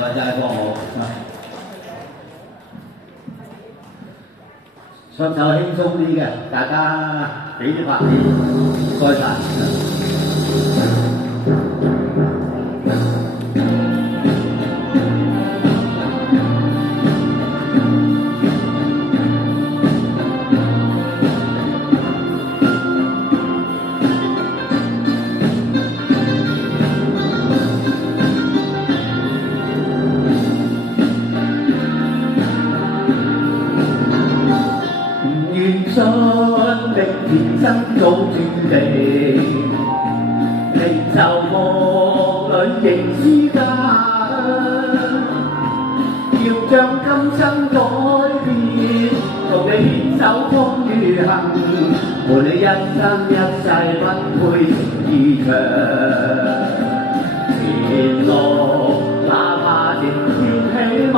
大家幫我雙手輕鬆啲嘅，大家俾啲拍片，唔該晒。信命天生早注定，領袖夢裏認輸家，要將今生改變，同你牽手風與行，伴你一生一世不會成異長。前路哪怕仍掀起萬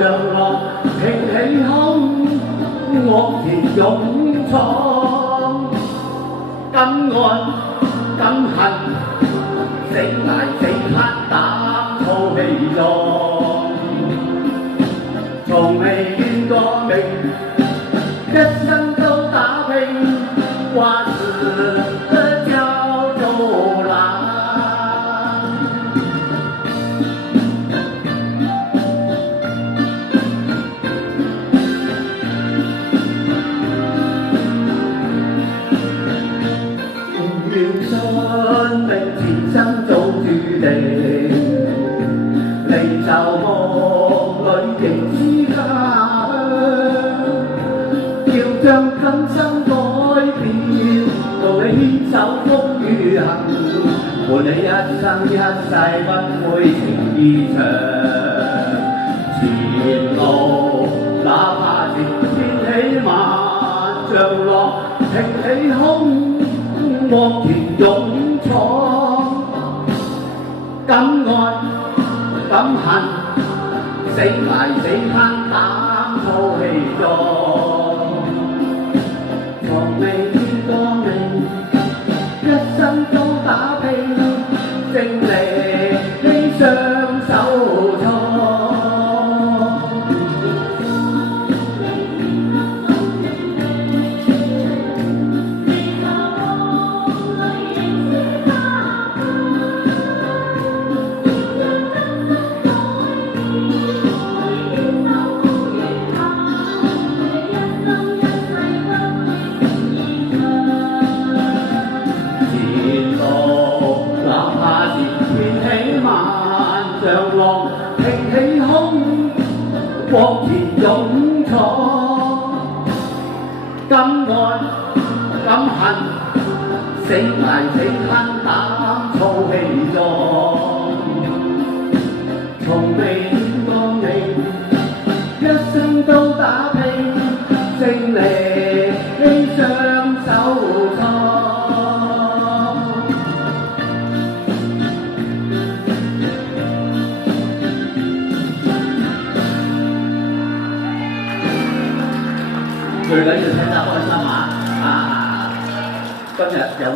丈浪，挺起胸。惡田勇闖，敢愛敢恨，死捱死乞膽粗氣壯，從未見過命，一生都打拼，話事叫做難。信命前生早注定，領袖夢裏認輸家，要將今生改變，同你牽手風與行，伴你一生一世不會情意長。前路哪怕仍掀起萬丈浪，挺起胸。惡田勇闖，敢愛敢恨，死捱死慳膽粗氣壯，從未見過命，一生都打拼，勝利雙手創。長浪挺起胸，惡田勇闖，敢愛敢恨，死捱死慳膽粗氣壯，從未見過命，一生都打拼，勝利雙手創。最緊要聽得開心啊！今日有一